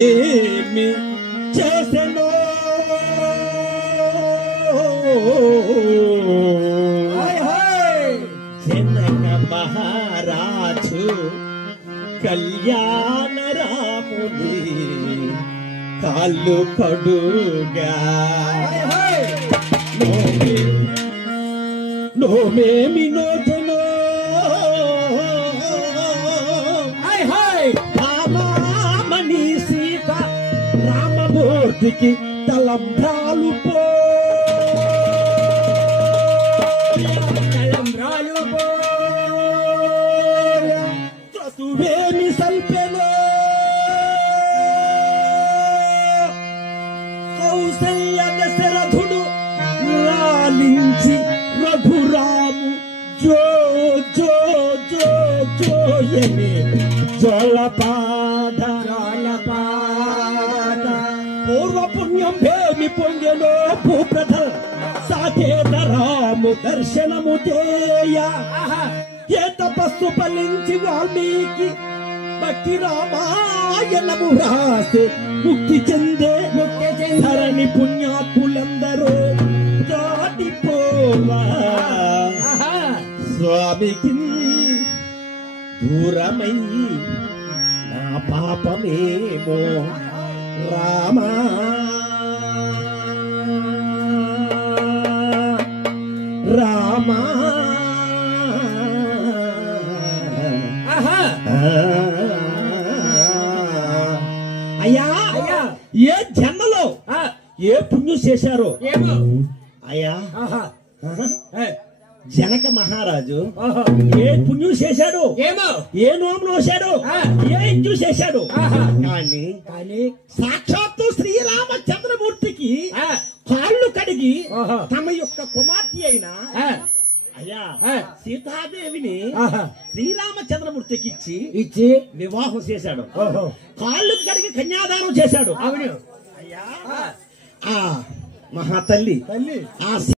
ఏమి చేసెనో జనక మహారాజు కళ్యాణ రాముని కాళ్ళు కడుగా నోమేమి నోచెనో రామమణి సీత రామమూర్తికి తలంబ్రాలు క్రతువేమి సల్పెనో కౌసల్య దశరథుడు లాలించి రఘురాము జో జో జో జోయని జోలపాద పూర్వ పుణ్యం భేమి పొంగెనో భూప్రథ సాకేత రాము దర్శనము చేయ ఏ తపస్సు ఫలించి వాల్మీకి భక్తి రామాయణము రాసే ముక్తి చెందే ధరణి పుణ్యాత్ములందరూ దాటిపోవా స్వామికి దూరమై నా పాపమేమో రామా రామా అయ్యా ఏ జన్మలో ఏ పుణ్యం చేశారో అయ్యా జనక మహారాజు ఏ పుణ్యం చేశాడు ఏ నోము నోశాడు ఏ ఇంజు చేశాడు కానీ సాక్షాత్తు శ్రీరామచంద్రమూర్తికి కాళ్ళు కడిగి తమ యొక్క కుమార్తె అయిన అయ్యా సీతాదేవిని శ్రీరామచంద్రమూర్తికి ఇచ్చి వివాహం చేశాడు కాళ్ళు కడిగి కన్యాదానం చేశాడు అవును అయ్యా ఆ మహాతల్లి ఆ